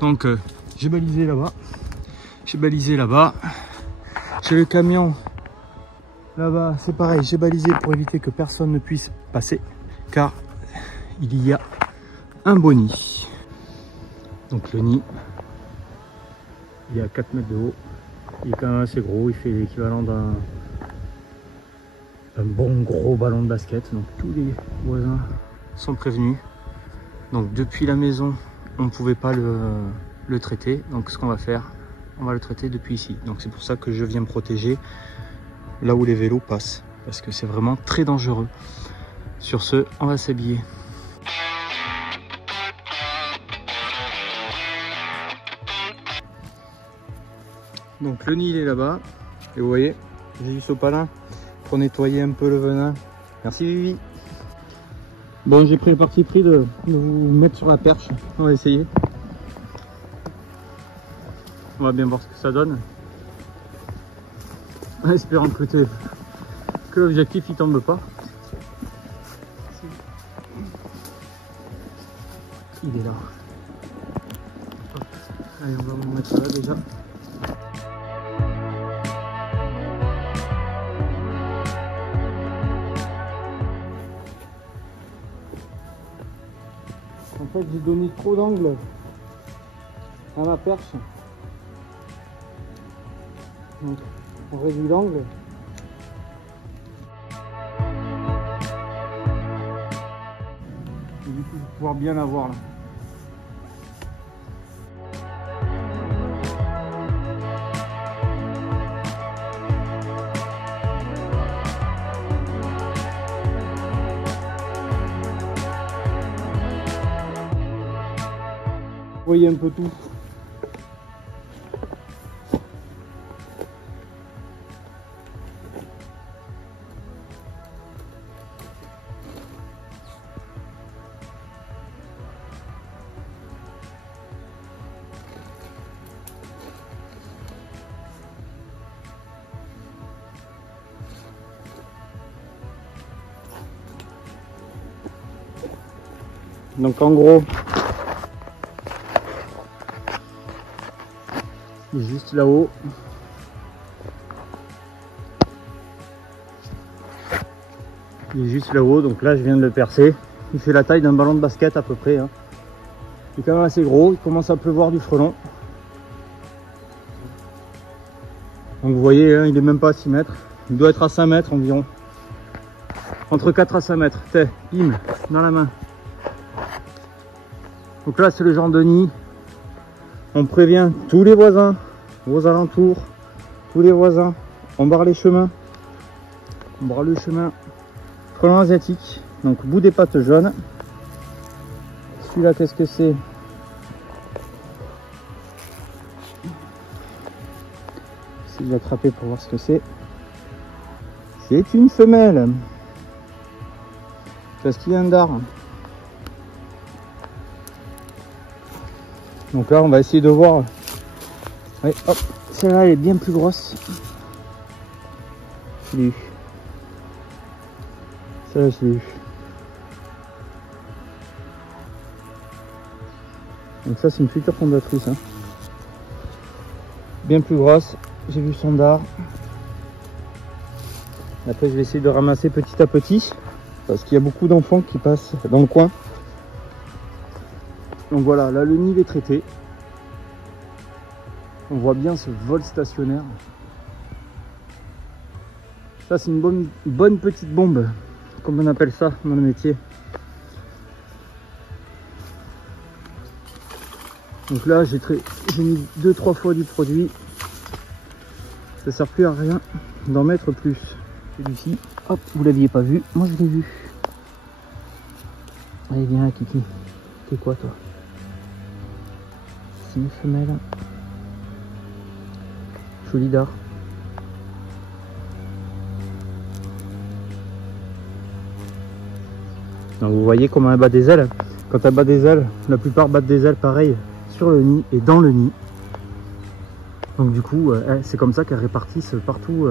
Donc j'ai balisé là-bas. J'ai balisé là-bas. J'ai le camion là-bas, c'est pareil, j'ai balisé pour éviter que personne ne puisse passer, car il y a un beau nid. Donc le nid, il est à 4 mètres de haut. Il est quand même assez gros, il fait l'équivalent d'un bon gros ballon de basket. Donc tous les voisins sont prévenus. Donc depuis la maison, on ne pouvait pas le traiter. Donc ce qu'on va faire, on va le traiter depuis ici. Donc c'est pour ça que je viens me protéger là où les vélos passent, parce que c'est vraiment très dangereux. Sur ce, on va s'habiller. Donc le nid il est là-bas, et vous voyez, j'ai du sopalin pour nettoyer un peu le venin. Merci Vivi. Bon, j'ai pris le parti pris de vous mettre sur la perche, on va essayer. On va bien voir ce que ça donne. En espérant que l'objectif il tombe pas. Il est là. Hop. Allez, on va vous mettre là déjà. En fait, j'ai donné trop d'angle à ma perche. Donc, on réduit l'angle. Et du coup, je vais pouvoir bien la voir là. Vous voyez un peu tout. Donc en gros, il est juste là-haut. Il est juste là-haut, donc là je viens de le percer. Il fait la taille d'un ballon de basket à peu près. Hein. Il est quand même assez gros, il commence à pleuvoir du frelon. Donc vous voyez, hein, il est même pas à 6 mètres. Il doit être à 5 mètres environ. Entre 4 à 5 mètres. Bim, dans la main. Donc là c'est le genre de nid. On prévient tous les voisins aux alentours, tous les voisins. On barre les chemins. On barre le chemin. Frelon asiatique. Donc bout des pattes jaunes. Celui-là, qu'est-ce que c'est? Je vais l'attraper pour voir ce que c'est. C'est une femelle. Parce qu'il y a un dard. Donc là, on va essayer de voir. Oui, hop, celle-là, elle est bien plus grosse. Je l'ai eu. Celle-là, je l'ai eu. Donc ça, c'est une future fondatrice. Hein. Bien plus grosse. J'ai vu son dard. Après, je vais essayer de ramasser petit à petit. Parce qu'il y a beaucoup d'enfants qui passent dans le coin. Donc voilà, là le nid est traité. On voit bien ce vol stationnaire. Ça c'est une bonne petite bombe, comme on appelle ça dans le métier. Donc là j'ai mis 2-3 fois du produit. Ça sert plus à rien d'en mettre plus. Celui-ci, hop, vous l'aviez pas vu, moi je l'ai vu. Allez viens là Kiki. T'es quoi toi? C'est une femelle. Joli dard. Donc vous voyez comment elle bat des ailes. Quand elle bat des ailes, la plupart battent des ailes pareil sur le nid et dans le nid. Donc du coup, c'est comme ça qu'elles répartissent partout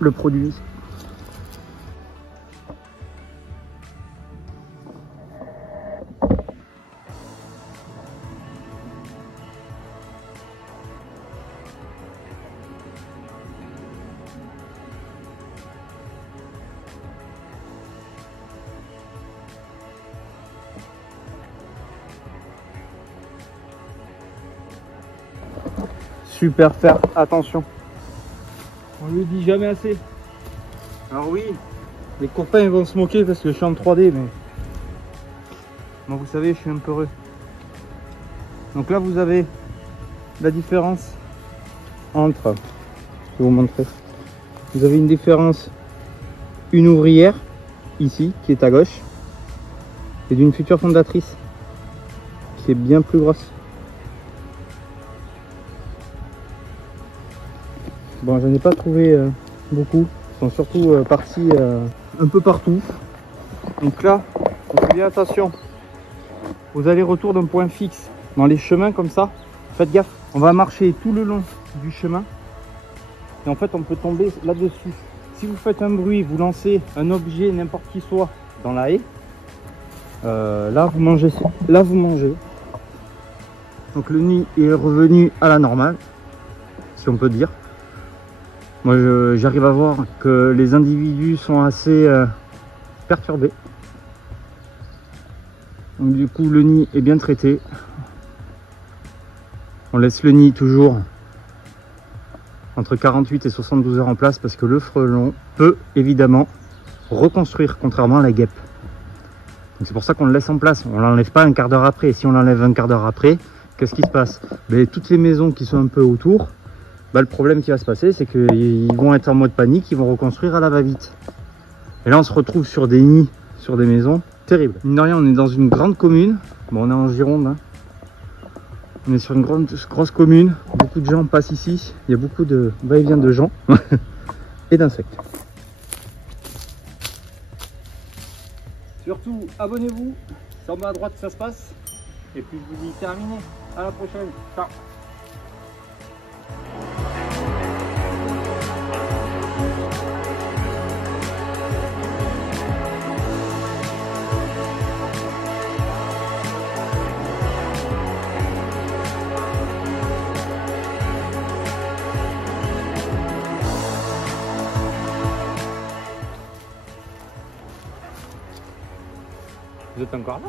le produit. super faire attention. On lui dit jamais assez. Alors oui, les copains ils vont se moquer parce que je suis en 3D, mais moi vous savez, je suis un peu heureux. Donc là vous avez la différence entre, je vais vous montrer, vous avez une différence, une ouvrière ici qui est à gauche et d'une future fondatrice qui est bien plus grosse. Bon, j'en ai pas trouvé beaucoup, ils sont surtout partis un peu partout. Donc là, on fait bien attention aux allers-retours d'un point fixe dans les chemins comme ça. Faites gaffe, on va marcher tout le long du chemin et en fait on peut tomber là-dessus. Si vous faites un bruit, vous lancez un objet n'importe qui soit dans la haie, là vous mangez. Donc le nid est revenu à la normale, si on peut dire. Moi j'arrive à voir que les individus sont assez perturbés. Donc du coup le nid est bien traité. On laisse le nid toujours entre 48 et 72 heures en place parce que le frelon peut évidemment reconstruire contrairement à la guêpe. Donc c'est pour ça qu'on le laisse en place. On l'enlève pas un quart d'heure après. Si on l'enlève un quart d'heure après, qu'est-ce qui se passe? Toutes les maisons qui sont un peu autour, le problème qui va se passer, c'est qu'ils vont être en mode panique, ils vont reconstruire à la va-vite. Et là, on se retrouve sur des nids, sur des maisons terribles. Mine de rien, on est dans une grande commune. Bon, on est en Gironde. Hein. On est sur une grosse commune. Beaucoup de gens passent ici. Il y a beaucoup de va-et-vient de gens et d'insectes. Surtout, abonnez-vous. C'est en bas à droite que ça se passe. Et puis, je vous dis terminé. À la prochaine. Ciao. Vous êtes encore là?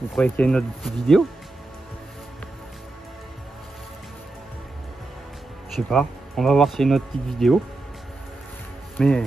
Vous croyez qu'il y a une autre petite vidéo? Je sais pas, on va voir s'il y a une autre petite vidéo. Mais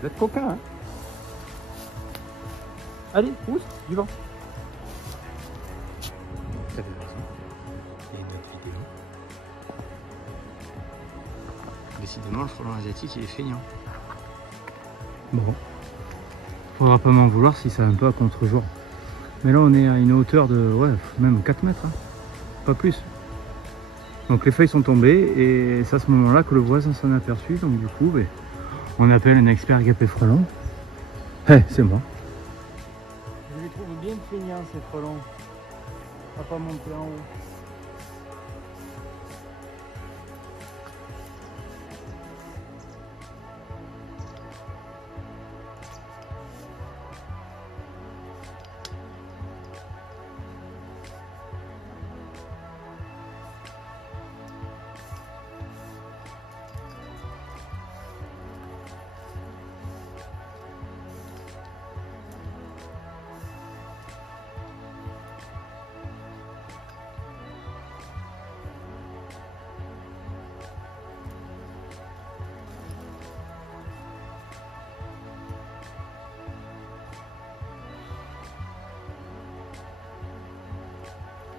vous êtes coquins, hein? Allez, pousse, du vent. Vous avez raison, il y a une autre vidéo. Décidément, le frelon asiatique, il est feignant. Bon. Faudra pas m'en vouloir si c'est un peu à contre-jour. Mais là on est à une hauteur de même 4 mètres, hein. Pas plus. Donc les feuilles sont tombées et c'est à ce moment là que le voisin s'en est aperçu. Donc du coup on appelle un expert guêpe et frelon. C'est moi. Je les trouve bien feignants ces frelons. À pas monter en haut.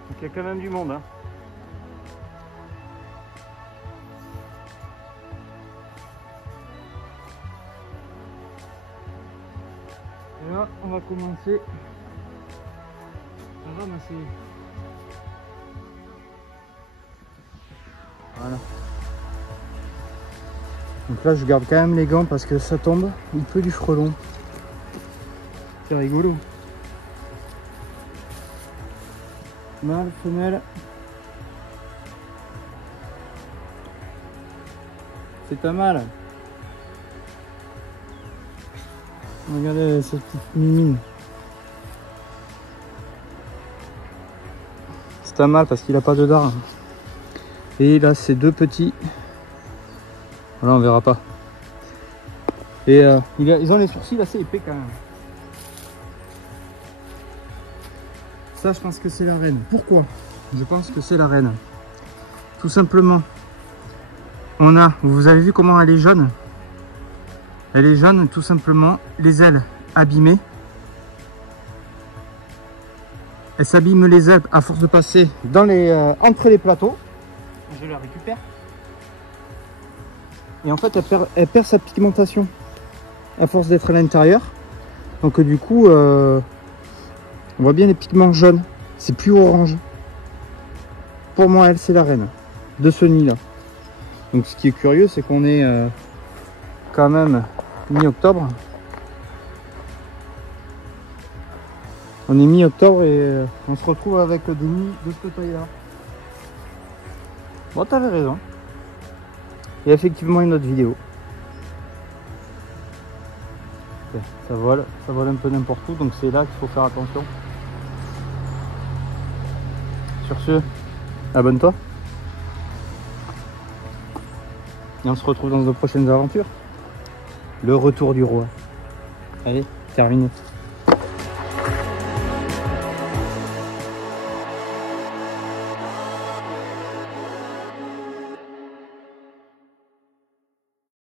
Donc il y a quand même du monde, hein. Et là, on va commencer à ramasser. Voilà. Donc là, je garde quand même les gants parce que ça tombe. Il pleut du frelon. C'est rigolo. Mâle, femelle. C'est un mâle. Regardez cette petite mimine. C'est un mâle parce qu'il n'a pas de dard. Et là, c'est deux petits. Voilà, on verra pas. Et ils ont les sourcils assez épais quand même. Ça, je pense que c'est la reine. Pourquoi? Je pense que c'est la reine. Tout simplement. On a, vous avez vu comment elle est jaune? Elle est jaune, tout simplement. Les ailes abîmées. Elle s'abîme les ailes à force de passer dans les, entre les plateaux. Je la récupère. Et en fait, elle perd sa pigmentation à force d'être à l'intérieur. Donc du coup, on voit bien les pigments jaunes. C'est plus orange. Pour moi, elle, c'est la reine de ce nid-là. Donc ce qui est curieux, c'est qu'on est quand même mi-octobre. On est mi-octobre et on se retrouve avec des nids de cette taille-là. Bon, t'avais raison. Il y a effectivement une autre vidéo. Ça vole un peu n'importe où, donc c'est là qu'il faut faire attention. Sur ce, abonne-toi. Et on se retrouve dans de prochaines aventures. Le retour du roi. Allez, terminé.